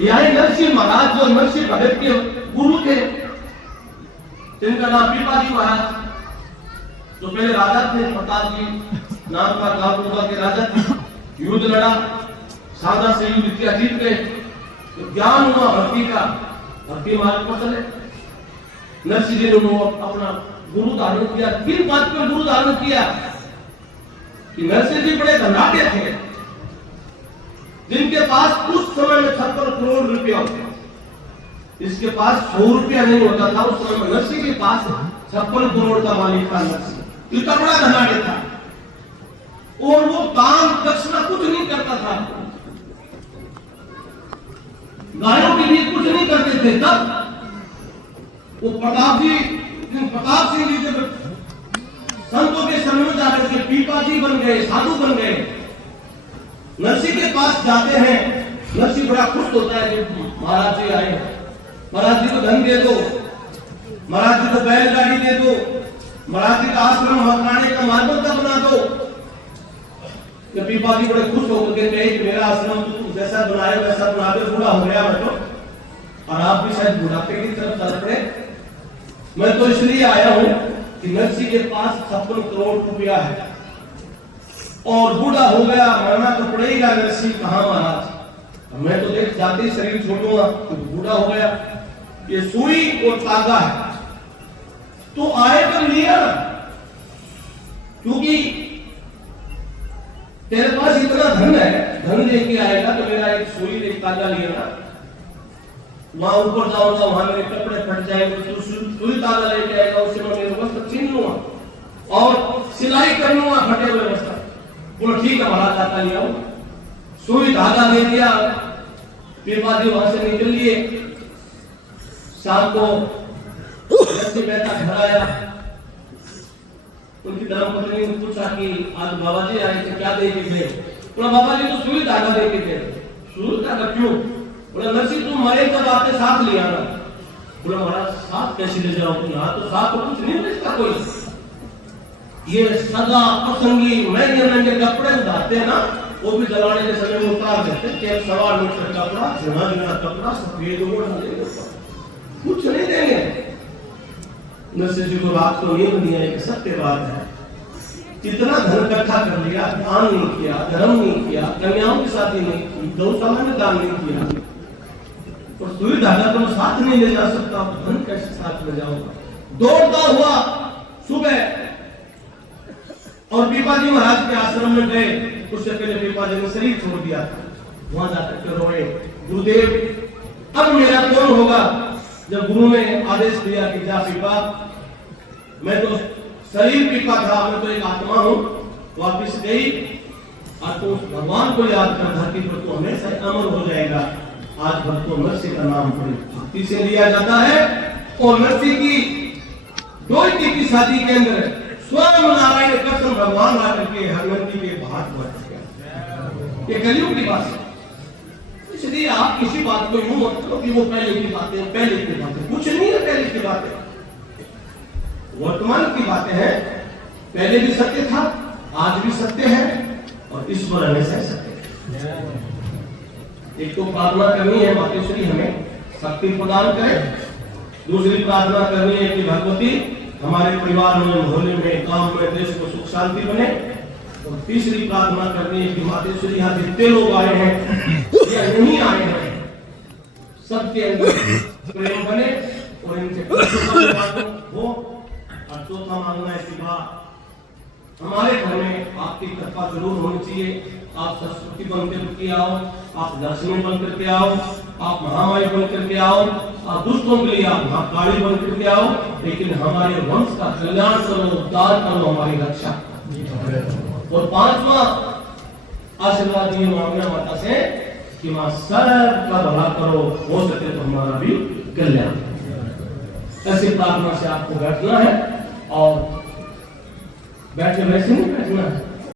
यहाँ नरसिंह महाराज जो नरसिंह भगत के गुरु थे, जिनका नाम पीपाजी महाराज, जो पहले राजा थे, प्रताप जी नाम का गांव के राजा थे। युद्ध लड़ा, सादा से युद्ध किया, जीत गए, तो ज्ञान हुआ भक्ति का, भक्ति मार्ग पर चले। नरसिंह जी ने अपना गुरु धारण किया। किन बात पर गुरु धारण किया कि नरसिंह जी बड़े धनाढ्य थे, जिनके पास उस समय में 56 करोड़ रुपया होता। इसके पास 100 रुपया नहीं होता था उस समय में। नरसिंह के पास 56 करोड़ का मालिक था नरसिंह, इतना बड़ा धनाढ्य था। और वो दान दक्षिणा कुछ नहीं करता था, गायों के लिए कुछ नहीं करते थे। तब वो प्रताप सिंह जी जब संतों के समय में जाकर के पीपाजी बन गए, साधु बन गए, नरसिंह के पास जाते हैं। नरसिंह बड़ा खुश होता है कि महाराज जी आए, महाराज जी को धन दे दो, महाराज जी को बैलगाड़ी दे दो, महाराज जी का आश्रम मकाने का मार्ग का बना दो। जब पीपाजी बड़े खुश होकर के कहे कि मेरा आश्रम तुम जैसा बनाए वैसा बना दो, बूढ़ा हो गया मैं तो, और आप भी शायद बुढ़ापे की तरफ चल रहे। मैं तो इसलिए आया हूं कि नरसिंह के पास 56 करोड़ रुपया है और बूढ़ा हो गया, मरना तो पड़ेगा। नरसिंह कहां महाराज, मैं तो देख जाते शरीर छोड़ूंगा, तो बूढ़ा हो गया। ये सुई और तागा है, तो आए तो लिया, क्योंकि तेरे पास इतना धन है, धन लेके आएगा तो मेरा एक सुई एक तागा लिया, वहां ऊपर जाऊंगा, वहां मेरे कपड़े फट जाएंगे, तो सुई तागा लेके आएगा, उससे मैं मेरे वस्त्र छीन लूंगा और सिलाई कर लूंगा फटे हुए वस्त्र। बोलो ठीक है महाराज, तागा लिया, सुई धागा दे दिया। पीपाजी वहां से निकल लिए। शाम को नरसिंह मेहता घर आया, उनकी धर्मपत्नी ने पूछा कि आज बाबा जी आए थे, क्या दे के गए? बोला बाबा जी तो सुई धागा दे के गए। सुई धागा क्यों? बोला नरसिंह तुम मरे जब आपने साथ लिया ना। बोला महाराज साथ कैसे ले जाओ? तो साथ तो कुछ नहीं मिलता कोई, ये सदा प्रसंगी महंगे कपड़े उतारते हैं ना, वो भी जलाने के समय में उतार देते हैं। 1.25 मीटर कपड़ा, झुना कपड़ा, सफेद कुछ नहीं देंगे। नरसिंह जी को रात को नींद नहीं आई। सत्य बात है, इतना धन इकट्ठा कर लिया, दान नहीं किया, धर्म नहीं किया, कन्याओं की शादी नहीं की, गौशाला में दान नहीं किया, और सुई धागा तो साथ नहीं ले जा सकता, धन कैसे साथ ले जाऊंगा? दौड़ता हुआ सुबह और पीपाजी महाराज के आश्रम में गए। उससे पहले पीपाजी ने शरीर छोड़ दिया था, वहां जाकर के रोए, गुरुदेव अब मेरा कौन होगा? जब गुरु ने आदेश दिया कि जा पीपा, मैं तो शरीर पीपा था, मैं तो एक आत्मा हूं, वापिस गई और तो भगवान को याद कर, धरती पर तो हमेशा अमर हो जाएगा। आज भक्तों नरसिंह का नाम बड़ी भक्ति से लिया जाता है। और नरसिंह की डोइती की शादी के अंदर स्वयं नारायण कृष्ण भगवान आकर के हरमंदी के भाग बढ़ गया। ये कलयुग की बात है, इसलिए आप किसी बात को यूं मत करो कि वो पहले की बातें, पहले की बातें कुछ नहीं है। पहले की बातें वर्तमान की बातें हैं। पहले भी सत्य था, आज भी सत्य है, और ईश्वर हमेशा सत्य है। एक तो प्रार्थना करनी है मातेश्वरी हमें शक्ति प्रदान करे, दूसरी प्रार्थना करनी है कि भगवती हमारे परिवार में, मोहल्ले में, गांव में, देश को सुख शांति बने, और तीसरी प्रार्थना करनी है कि मातेश्वरी यहाँ जितने लोग आए हैं या नहीं आए हैं, सबके अंदर प्रेम बने और इनसे हो। और चौथा मांगना है कि हमारे घर में आपकी कृपा जरूर होनी चाहिए। आप सरस्वती बन करके आओ, आप लक्ष्मी बन करके आओ, आप महामारी बन करके आओ, आप दुष्टों के लिए आप महाकाली बन करके आओ, लेकिन हमारे वंश का कल्याण करो, उद्धार करो, हमारी रक्षा। और 5वां आशीर्वाद ये मांगना माता से कि मां सबका भला करो, हो सके तो हमारा भी कल्याण। ऐसी प्रार्थना से आपको बैठना है, और बैठे वैसे नहीं बैठना है,